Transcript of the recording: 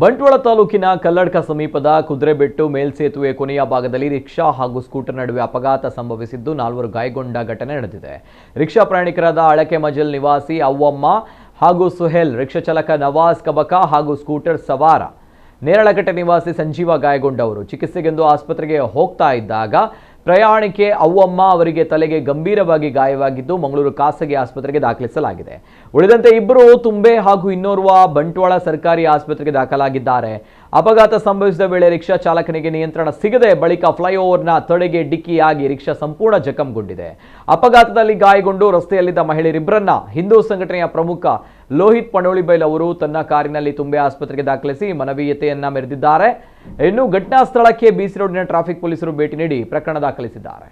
ಬಂಟ್ವಾಳ ತಾಲೂಕಿನ ಕಲ್ಲಡ್ಕ ಸಮೀಪದ ಕುದುರೆಬೆಟ್ಟು ಮೇಲ್ಸೇತುವೆ ಕೊನೆಯ ಭಾಗದಲ್ಲಿ ರಿಕ್ಷಾ ಹಾಗೂ ಸ್ಕೂಟರ್ ನಡುವೆ ಅಪಘಾತ ಸಂಭವಿಸಿದ್ದು 4 ಗಾಯಗೊಂಡ ಘಟನೆ ನಡೆದಿದೆ. ರಿಕ್ಷಾ ಪ್ರಯಾಣಿಕರಾದ ಅಳಕೆ ಮಜಲ್ ನಿವಾಸಿ ಅವ್ವಮ್ಮ ಹಾಗೂ ಸುಹೇಲ್, ರಿಕ್ಷಾ ಚಾಲಕ ನವಾಜ್ ಕಬಕ ಹಾಗೂ ಸ್ಕೂಟರ್ ಸವಾರ ನೇರಳಕಟ್ಟೆ ನಿವಾಸಿ ಸಂಜೀವ ಗಾಯಗೊಂಡವರು. ಚಿಕಿತ್ಸೆಗೆಂದು ಆಸ್ಪತ್ರೆಗೆ ಹೋಗ್ತಾ ಇದ್ದಾಗ ಪ್ರಯಾಣಿಕೆ ಅವ್ವಮ್ಮ ಅವರಿಗೆ ತಲೆಗೆ ಗಂಭೀರವಾಗಿ ಗಾಯವಾಗಿದ್ದು ಮಂಗಳೂರು ಖಾಸಗಿ ಆಸ್ಪತ್ರೆಗೆ ದಾಖಲಿಸಲಾಗಿದೆ. ಉಳಿದಂತೆ ಇಬ್ಬರು ತುಂಬೆ ಹಾಗೂ ಇನ್ನೋರ್ವ ಬಂಟ್ವಾಳ ಸರ್ಕಾರಿ ಆಸ್ಪತ್ರೆಗೆ ದಾಖಲಾಗಿದ್ದಾರೆ. ಅಪಘಾತ ಸಂಭವಿಸಿದ ವೇಳೆ ರಿಕ್ಷಾ ಚಾಲಕನಿಗೆ ನಿಯಂತ್ರಣ ಸಿಗದೆ ಬಳಿಕ ಫ್ಲೈಓವರ್ನ ತಡೆಗೆ ಡಿಕ್ಕಿಯಾಗಿ ರಿಕ್ಷಾ ಸಂಪೂರ್ಣ ಜಖಂಗೊಂಡಿದೆ. ಅಪಘಾತದಲ್ಲಿ ಗಾಯಗೊಂಡು ರಸ್ತೆಯಲ್ಲಿದ್ದ ಮಹಿಳೆಯರಿಬ್ಬರನ್ನ ಹಿಂದೂ ಸಂಘಟನೆಯ ಪ್ರಮುಖ ಲೋಹಿತ್ ಪಣೋಳಿಬೈಲ್ ಅವರು ತನ್ನ ಕಾರಿನಲ್ಲಿ ತುಂಬೆ ಆಸ್ಪತ್ರೆಗೆ ದಾಖಲಿಸಿ ಮಾನವೀಯತೆಯನ್ನ ಮೆರೆದಿದ್ದಾರೆ. ಇನ್ನು ಘಟನಾ ಸ್ಥಳಕ್ಕೆ ಬಿಸಿ ರೋಡಿನ ಟ್ರಾಫಿಕ್ ಪೊಲೀಸರು ಭೇಟಿ ನೀಡಿ ಪ್ರಕರಣ ದಾಖಲಿಸಿದ್ದಾರೆ.